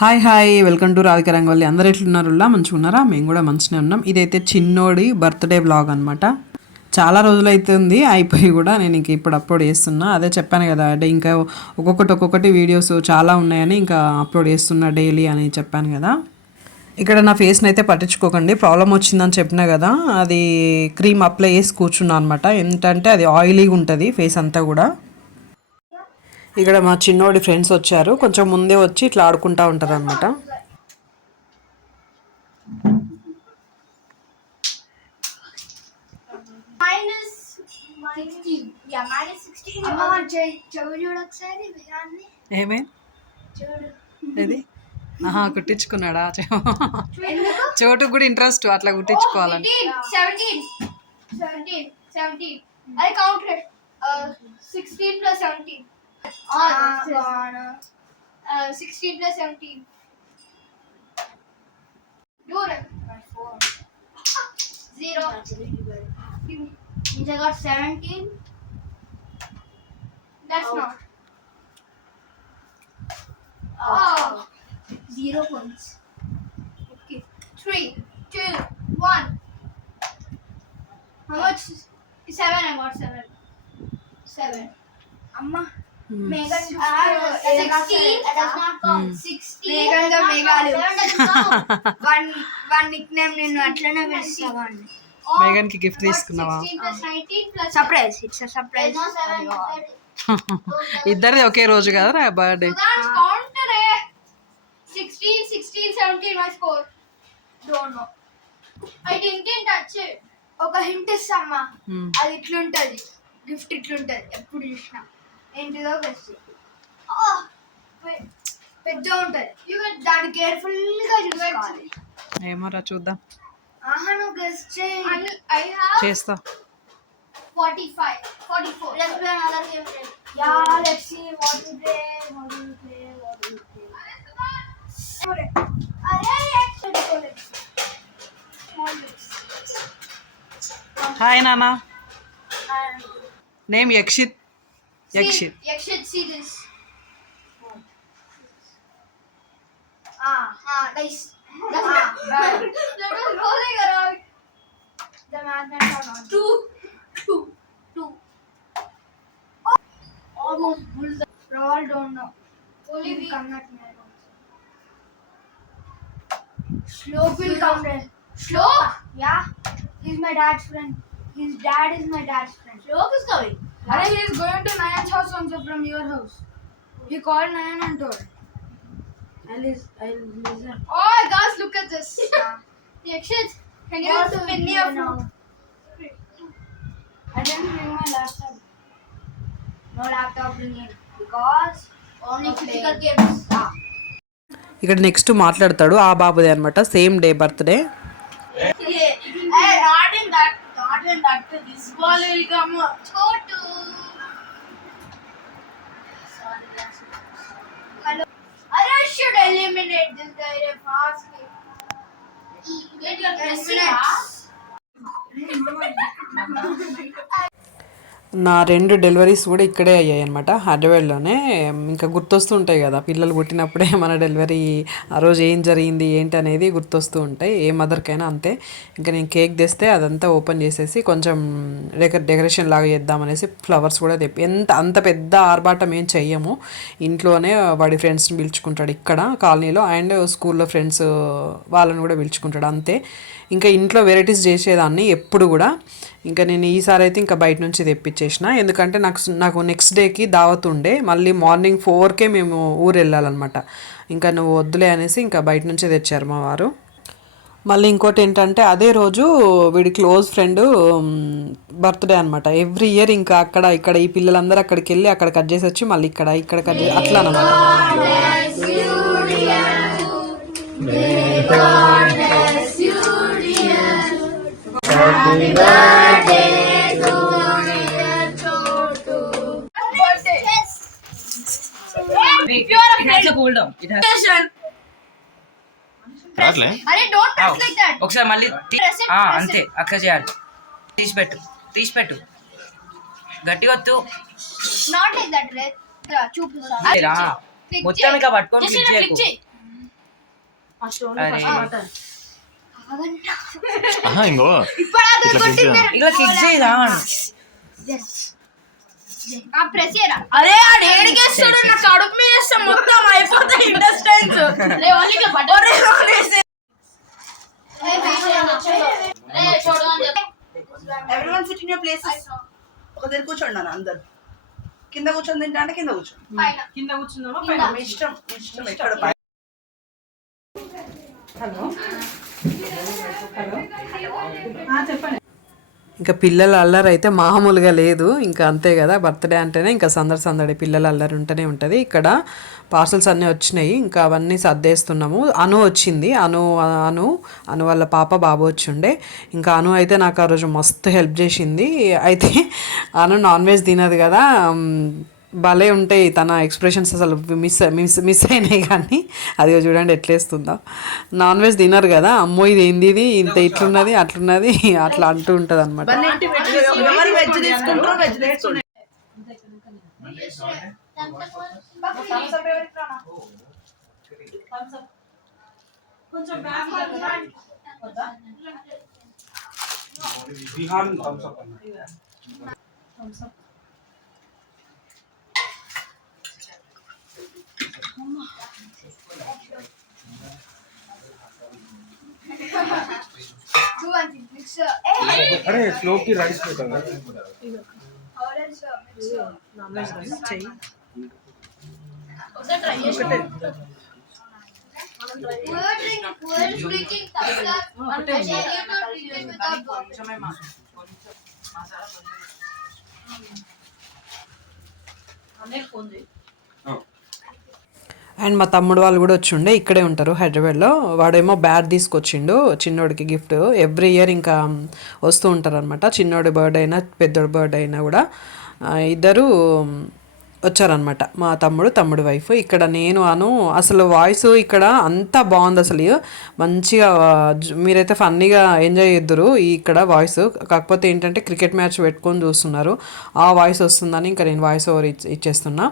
Hi hi welcome to Radhika Rangavalli అందరు ఎట్లున్నారులా మంచిగా ఉన్నారా మేము కూడా మంచిగా ఉన్నాం. ఇదైతే చిన్నోడి బర్త్డే వ్లాగ్ అనమాట చాలా రోజులు అవుతుంది అయిపోయి కూడా నేను ఇంక ఇప్పుడు అప్లోడ్ చేస్తున్నా. అదే చెప్పాను కదా అంటే ఇంకా ఒక్కొక్కటి ఒక్కొక్కటి వీడియోస్ చాలా ఉన్నాయని ఇంకా అప్లోడ్ చేస్తున్నా డైలీ అని చెప్పాను కదా. ఇక్కడ నా ఫేస్ని అయితే పట్టించుకోకండి. ప్రాబ్లం వచ్చిందని చెప్పినా కదా అది క్రీమ్ అప్లై చేసి కూర్చున్నా అనమాట ఏంటంటే అది ఆయిలీగా ఉంటుంది ఫేస్ అంతా కూడా. ఇక్కడ మా చిన్నోడి ఫ్రెండ్స్ వచ్చారు కొంచెం ముందే వచ్చి ఇట్లా ఆడుకుంటా ఉంటారు అనమాట minus 16. Yeah, minus 16. అమ్మ చె- చెవి చూడు ఒకసారి విహాన్ని ఏమే చూడు ఇది ఆహా కుట్టించుకున్నాడా ఎందుకు చోటు కూడా ఇంట్రెస్ట్ అట్లా కుట్టించుకోవాలని 18, 17. 17. 17. I और सिक्सटीन प्लस सेवनटीन डोर ज़ीरो मुझे got 17 that's Out. not oh. zero points okay three two one how much seven i got seven seven amma Hmm. మేఘన్ Uh. One one nick name నేను అట్లనే పిలుస్తా వాడిని Oh, Megan కి got తీసుకున్నావా? 16 plus 19 plus surprise it's surprise. ఇద్దరిది ఒకే రోజు కదా birthday. 16, 16, 17 my score. Don't know didn't touch it. ఒక హింట్ ఇస్తామ్మా Hmm. అది ఇట్లుంటది గిఫ్ట్ ఇట్లుంటది ఎప్పుడు చూసినా ఏంటిదో Oh, పెద్ద ఉంటది దాన్ని కేర్ఫుల్గా చూసుకోవాలి ఏమోరా చూద్దాం ఆహా నువ్వు గెస్ట్ చేయి I, I have చేస్తా 45, 44. Let's play another game then. Yeah, let's see what we play, what we play, what we play. Array, Let's go, let's go. small lips. Hi నానా name Yakshit Yakshit. Yakshit, see this. Ah, ah, dice. The ah, that was rolling around. The magnets are on. Two, two, two. Oh. Almost bullseye. Raval don't know. Only we come not near. Slow will come then. Shloke? Yeah. He's my dad's friend. His dad is my dad's friend. Shloke is coming. Are he is going to Nayan's house also from your house. He called Nayan and told. I'll, lis- I'll listen. Oh, guys, look at this. Yeah. Yakshit, can you spin we me a now? I didn't bring my laptop. No laptop bringing because only physical games. ఇక్కడ next మాట్లాడతాడు ఆ బాబుదే అనమాట same day birthday and after this ball will come Chotu. Hello. I should eliminate this guy Fast. Get your dressing. నా రెండు deliveries కూడా ఇక్కడే అయ్యాయి అనమాట హైదరాబాద్లోనే ఇంకా గుర్తొస్తూ ఉంటాయి కదా పిల్లలు పుట్టినప్పుడే మన డెలివరీ ఆ రోజు ఏం జరిగింది ఏంటి అనేది గుర్తొస్తూ ఉంటాయి. ఏ మదర్కైనా అంతే. ఇంకా నేను కేక్ తెస్తే అదంతా ఓపెన్ చేసేసి కొంచెం డెక డెకరేషన్ లాగా చేద్దామనేసి ఫ్లవర్స్ కూడా తెప్పి ఎంత అంత పెద్ద ఆర్భాటం ఏం చెయ్యము. ఇంట్లోనే వాడి ఫ్రెండ్స్ని పిలుచుకుంటాడు ఇక్కడ కాలనీలో. అండ్ స్కూల్లో ఫ్రెండ్స్ వాళ్ళని కూడా పిలుచుకుంటాడు అంతే. ఇంకా ఇంట్లో వెరైటీస్ చేసేదాన్ని ఎప్పుడు కూడా. ఇంకా నేను ఈసారి అయితే ఇంకా బయట నుంచి తెప్పించేసిన. ఎందుకంటే నాకు నాకు నెక్స్ట్ డేకి దావత్ ఉండే. మళ్ళీ మార్నింగ్ ఫోర్కే మేము ఊరు వెళ్ళాలన్నమాట ఇంకా నువ్వు వద్దులే అనేసి ఇంకా బయట నుంచే తెచ్చారు మా వారు. మళ్ళీ ఇంకోటి ఏంటంటే అదే రోజు వీడి క్లోజ్ ఫ్రెండ్ బర్త్డే అనమాట ఎవ్రీ ఇయర్ ఇంకా అక్కడ ఇక్కడ ఈ పిల్లలందరూ అక్కడికి వెళ్ళి అక్కడ కట్ చేసి వచ్చి మళ్ళీ ఇక్కడ ఇక్కడ కట్ చేసి అట్లా అనమాట ఒకసారి మళ్ళీ అంతే అక్క చేయాలి. తీసి పెట్టు తీసి పెట్టు గట్టిగా వద్దు. మొత్తం ఇక పట్టుకొని. అరే. ఇంకో ఇట్లా కిక్ చేయదా అరే ఆడు ఏడికేస్తాడు నా కడుపు మీద వేస్తే మొత్తం అయిపోతాయి ఇండస్ట్రైన్స్ everyone sit in your places ఒక దగ్గర కూర్చోండి నాన్న అందరు కింద కూర్చొని తింటా అంటే కింద కూర్చోండి పైన కింద కూర్చున్నామా మీ ఇష్టం ఇష్టం ఎక్కడ ఇంకా పిల్లల అల్లరి అయితే మామూలుగా లేదు. ఇంకా అంతే కదా బర్త్డే అంటేనే ఇంకా సందడి సందడి పిల్లల అల్లరి ఉంటూనే ఉంటుంది. ఇక్కడ పార్సల్స్ అన్నీ వచ్చినాయి. ఇంకా అవన్నీ సర్దేస్తున్నాము. అను వచ్చింది. అను అను అను వాళ్ళ పాప బాబు వచ్చిండే ఇంకా అను అయితే నాకు ఆ రోజు మస్తు హెల్ప్ చేసింది. అయితే అను నాన్ వెజ్ తినదు కదా. భలే ఉంటాయి తన ఎక్స్ప్రెషన్స్ అసలు మిస్ మిస్ మిస్ అయినాయి కానీ. అది చూడండి ఎట్లేస్తుందో నాన్ వెజ్ తినరు కదా అమ్మో ఇది ఏంది ఇది ఇంత ఇట్లున్నది అట్లున్నది అట్లా అంటూ ఉంటుంది అనమాట వెజ్ తీసుకుంటారో వెజ్ తీసుకోండి టూ వన్ సిక్స్ అండ్ మా తమ్ముడు వాళ్ళు కూడా వచ్చిండే ఇక్కడే ఉంటారు హైదరాబాద్లో. వాడేమో బ్యాట్ తీసుకొచ్చిండు చిన్నోడికి గిఫ్ట్. ఎవ్రీ ఇయర్ ఇంకా వస్తూ ఉంటారు అనమాట చిన్నోడి బర్త్డే అయినా పెద్దోడి బర్త్డే అయినా కూడా. ఇద్దరు వచ్చారనమాట మా తమ్ముడు తమ్ముడు వైఫ్ ఇక్కడ నేను అను అసలు వాయిస్ ఇక్కడ అంతా బాగుంది అసలు. మంచిగా మీరైతే ఫన్నీగా ఎంజాయ్ చేద్దరు ఇక్కడ వాయిస్ కాకపోతే ఏంటంటే క్రికెట్ మ్యాచ్ పెట్టుకొని చూస్తున్నారు. ఆ వాయిస్ వస్తుందని ఇంకా నేను వాయిస్ ఓవర్ ఇచ్ ఇచ్చేస్తున్నా.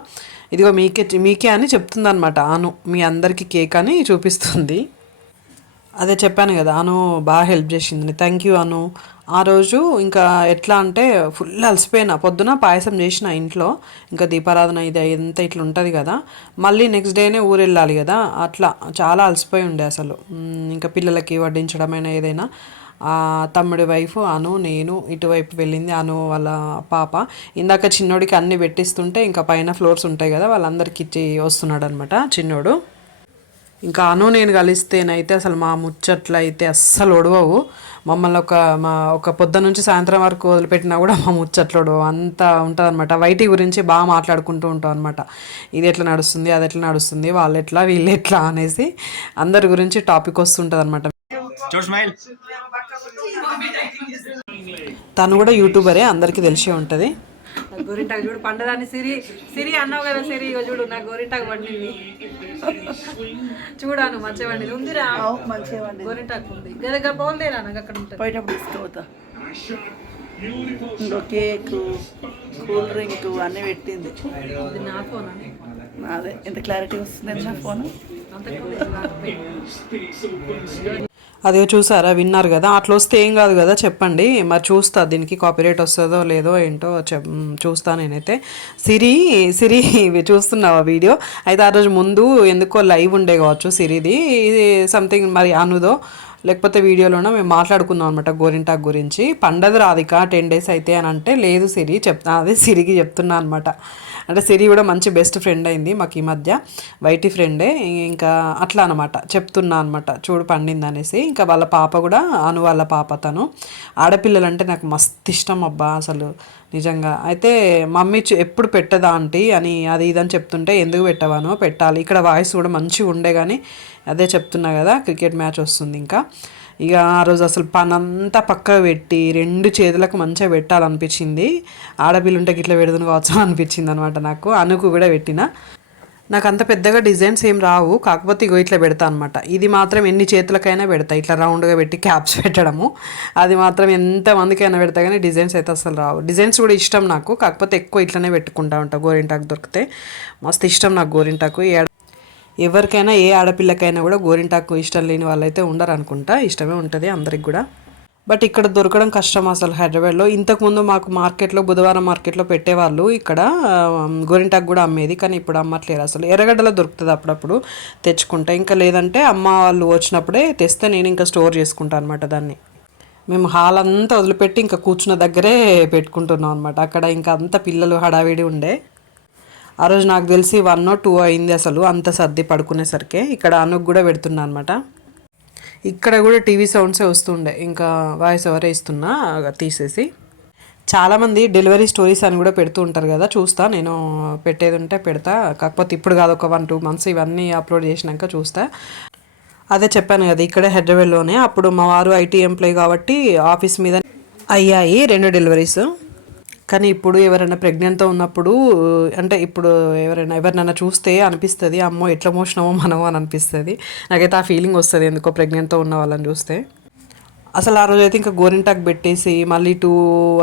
ఇదిగో మీకే మీకే అని చెప్తుంది అనమాట అను. మీ అందరికీ కేక్ అని చూపిస్తుంది. అదే చెప్పాను కదా అను బాగా హెల్ప్ చేసింది. Thank you Anu. ఆ రోజు ఇంకా ఎట్లా అంటే ఫుల్ అలసిపోయినా. పొద్దున పాయసం చేసిన ఇంట్లో ఇంకా దీపారాధన ఇది ఎంత ఇట్లా ఉంటుంది కదా మళ్ళీ నెక్స్ట్ డేనే ఊరు వెళ్ళాలి కదా అట్లా చాలా అలసిపోయి ఉండే అసలు. ఇంకా పిల్లలకి వడ్డించడమైనా ఏదైనా. తమ్ముడి వైఫ్ అను నేను ఇటువైపు వెళ్ళింది. అను వాళ్ళ పాప. ఇందాక చిన్నోడికి అన్ని పెట్టిస్తుంటే ఇంకా పైన ఫ్లోర్స్ ఉంటాయి కదా వాళ్ళందరికీ ఇచ్చి వస్తున్నాడు అనమాట చిన్నోడు. ఇంకా అను నేను కలిస్తేనైతే అసలు మా ముచ్చట్లు అయితే అస్సలు ఒడవవు. మమ్మల్ని ఒక మా ఒక పొద్దు నుంచి సాయంత్రం వరకు వదిలిపెట్టినా కూడా మా ముచ్చట్లు ఒడవవు. అంత ఉంటుంది అనమాట వైటీ గురించి బాగా మాట్లాడుకుంటూ ఉంటాం అనమాట ఇది ఎట్లా నడుస్తుంది అది ఎట్లా నడుస్తుంది వాళ్ళు ఎట్లా వీళ్ళు ఎట్లా అనేసి అందరి గురించి టాపిక్ వస్తుంటుంది అనమాట తను కూడా యూట్యూబరే అందరికీ తెలిసే ఉంటుంది. గోరింటాకు చూడు. పండదాన్ని సిరి సిరి అన్నావు కదా సిరి ఇగో చూడు నా గోరింటాకు పండింది. చూడాను మంచిగా పండింది. ఉందిరా? మంచిగా గోరింటాకు ఉంది. గదగా పోలేరా నాకు అక్కడ ఉంటుంది. పోయేటప్పుడు తీసుకుపోతా. ఇంకో కేక్ కూల్ డ్రింక్ అన్నీ పెట్టింది. ఇది నా ఫోన్? అదే ఎంత క్లారిటీ వస్తుంది నా ఫోన్? అదే చూసారా విన్నారు కదా. అట్లా వస్తే ఏం కాదు కదా చెప్పండి. మరి చూస్తా దీనికి కాపీరేట్ వస్తుందో లేదో ఏంటో చెప్ చూస్తా నేనైతే. సిరి సిరి ఇవి చూస్తున్నావా వీడియో? అయితే ఆ రోజు ముందు ఎందుకో లైవ్ ఉండే కావచ్చు సిరిది. ఇది సంథింగ్ మరి అనుదో. లేకపోతే వీడియోలోనో మేము మాట్లాడుకున్నాం అనమాట గోరింటాక్ గురించి. పండగ రాధిక టెన్ డేస్ అయితే అని అంటే లేదు సిరి చెప్తా అదే సిరికి చెప్తున్నా అనమాట అంటే సిరి కూడా మంచి బెస్ట్ ఫ్రెండ్ అయింది మాకు ఈ మధ్య. బయటి ఫ్రెండే ఇంకా అట్లా అనమాట చెప్తున్నా అనమాట చూడు పండింది అనేసి ఇంకా వాళ్ళ పాప కూడా అను వాళ్ళ పాప తను. ఆడపిల్లలు అంటే నాకు మస్తు ఇష్టం అబ్బా అసలు. నిజంగా. అయితే మమ్మీ ఎప్పుడు పెట్టదా ఆంటీ? అని అది ఇదని చెప్తుంటే ఎందుకు పెట్టవానో పెట్టాలి. ఇక్కడ వాయిస్ కూడా మంచిగా ఉండే కానీ అదే చెప్తున్నా కదా క్రికెట్ మ్యాచ్ వస్తుంది ఇంకా. ఇక ఆ రోజు అసలు పనంతా పక్కకు పెట్టి రెండు చేతులకు మంచిగా పెట్టాలనిపించింది. ఆడపిల్లుంటే ఉంటే పెడుతుంది కావచ్చు అనిపించింది అనమాట నాకు. అనుకు కూడా పెట్టిన. నాకు అంత పెద్దగా డిజైన్స్ ఏం రావు. కాకపోతే ఇగో ఇట్లా పెడతా అనమాట ఇది మాత్రం ఎన్ని చేతులకైనా పెడతా. ఇట్లా రౌండ్గా పెట్టి క్యాప్స్ పెట్టడము. అది మాత్రం ఎంత మందికైనా పెడతా కానీ డిజైన్స్ అయితే అసలు రావు. డిజైన్స్ కూడా ఇష్టం నాకు. కాకపోతే ఎక్కువ ఇట్లనే పెట్టుకుంటా ఉంటా గోరింటాకు దొరికితే. మస్తు ఇష్టం నాకు గోరింటాకు. ఏ ఎవరికైనా ఏ ఆడపిల్లకైనా కూడా గోరింటాకు ఇష్టం లేని వాళ్ళైతే ఉండరు అనుకుంటా ఇష్టమే ఉంటుంది అందరికి కూడా. బట్ ఇక్కడ దొరకడం కష్టం అసలు హైదరాబాద్లో. ఇంతకుముందు మాకు మార్కెట్లో బుధవారం మార్కెట్లో పెట్టేవాళ్ళు. ఇక్కడ గోరింటాకు కూడా అమ్మేది కానీ ఇప్పుడు అమ్మట్లేరు అసలు. ఎర్రగడ్డలో దొరుకుతుంది అప్పుడప్పుడు తెచ్చుకుంటా. ఇంకా లేదంటే అమ్మ వాళ్ళు వచ్చినప్పుడే తెస్తే నేను ఇంకా స్టోర్ చేసుకుంటాను అనమాట దాన్ని. మేము హాల్ అంతా వదిలిపెట్టి ఇంకా కూర్చున్న దగ్గరే పెట్టుకుంటున్నాం అనమాట అక్కడ ఇంకా అంత పిల్లలు హడావిడి ఉండే. ఆ రోజు నాకు తెలిసి వన్ టూ అయింది అసలు అంత సర్ది పడుకునేసరికి. ఇక్కడ అనుకు కూడా పెడుతున్నా అనమాట ఇక్కడ కూడా టీవీ సౌండ్సే వస్తుండే. ఇంకా వాయిస్ ఎవరే ఇస్తున్నా తీసేసి. చాలామంది డెలివరీ స్టోరీస్ అని కూడా పెడుతూ ఉంటారు కదా చూస్తా. నేను పెట్టేది ఉంటే పెడతా. కాకపోతే ఇప్పుడు కాదు ఒక వన్ టూ మంత్స్ ఇవన్నీ అప్లోడ్ చేసినాక చూస్తా. అదే చెప్పాను కదా ఇక్కడే హైదరాబాద్లోనే. అప్పుడు మా వారు ఐటీ ఎంప్లాయ్ కాబట్టి ఆఫీస్ మీద అయ్యాయి రెండు డెలివరీస్. కానీ ఇప్పుడు ఎవరైనా ప్రెగ్నెంట్తో ఉన్నప్పుడు అంటే ఇప్పుడు ఎవరైనా ఎవరినైనా చూస్తే అనిపిస్తుంది అమ్మో ఎట్లా మోసినామో మనమో అని అనిపిస్తుంది. నాకైతే ఆ ఫీలింగ్ వస్తుంది ఎందుకో ప్రెగ్నెంట్తో ఉన్న వాళ్ళని చూస్తే. అసలు ఆ రోజు అయితే ఇంకా గోరింటాకు పెట్టేసి మళ్ళీ టూ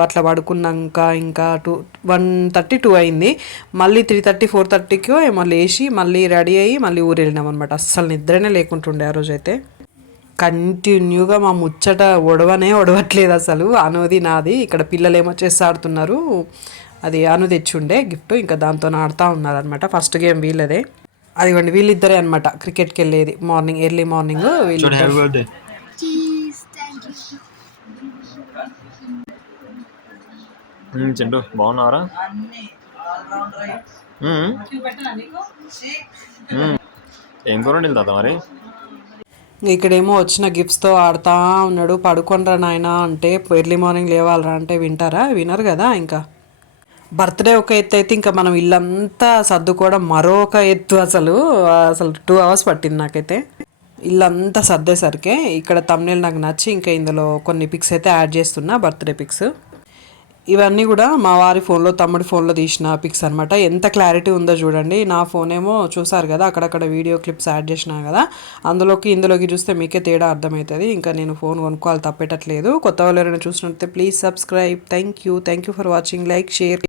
అట్లా పడుకున్నాక ఇంకా టూ వన్ థర్టీ టూ అయింది. మళ్ళీ త్రీ థర్టీ ఫోర్ థర్టీకి మళ్ళీ వేసి మళ్ళీ రెడీ అయ్యి మళ్ళీ ఊరు వెళ్ళినాం అనమాట అస్సలు నిద్రనే లేకుంటుండే ఆ రోజు అయితే కంటిన్యూగా మా ముచ్చట ఒడవనే ఒడవట్లేదు అసలు. అనుది నాది. ఇక్కడ పిల్లలు ఏమో చేసి ఆడుతున్నారు. అది అను తెచ్చుండే గిఫ్ట్. ఇంకా దాంతో ఆడుతూ ఉన్నారు అనమాట ఫస్ట్ గేమ్ వీళ్ళదే. అదిగోండి వీళ్ళిద్దరే అనమాట క్రికెట్కి వెళ్ళేది మార్నింగ్ ఎర్లీ మార్నింగ్ చూడు వీళ్ళు హ్యాపీ బర్త్డే చింటూ బాగున్నావరా? అన్ని. ఆల్రౌండ్ రైట్ మ్మ్. మ్మ్. ఏం కూర తాత మరి? ఇక్కడేమో వచ్చిన గిఫ్ట్స్తో ఆడుతా ఉన్నాడు. పడుకొనరా నాయన అంటే ఎర్లీ మార్నింగ్ లేవాలరా అంటే వింటారా? వినరు కదా ఇంకా. బర్త్డే ఒక ఎత్తు అయితే ఇంకా మనం ఇల్లంతా సర్దుకోవడం మరొక ఎత్తు అసలు. అసలు టూ అవర్స్ పట్టింది నాకైతే. ఇల్లంతా సర్దేసరికి. ఇక్కడ తమ్నేల్ నాకు నచ్చి ఇంకా ఇందులో కొన్ని పిక్స్ అయితే యాడ్ చేస్తున్నా బర్త్డే పిక్స్ ఇవన్నీ కూడా మా వారి ఫోన్లో తమ్ముడి ఫోన్లో తీసిన పిక్స్ అనమాట ఎంత క్లారిటీ ఉందో చూడండి. నా ఫోన్ ఏమో చూసారు కదా అక్కడక్కడ వీడియో క్లిప్స్ యాడ్ చేసినా కదా అందులోకి ఇందులోకి చూస్తే మీకే తేడా అర్థమవుతుంది ఇంకా నేను ఫోన్ కొనుక్కోవాలి తప్పేటట్లేదు. కొత్త వాళ్ళు ఎవరైనా చూసినట్టే please subscribe thank you thank you for watching like share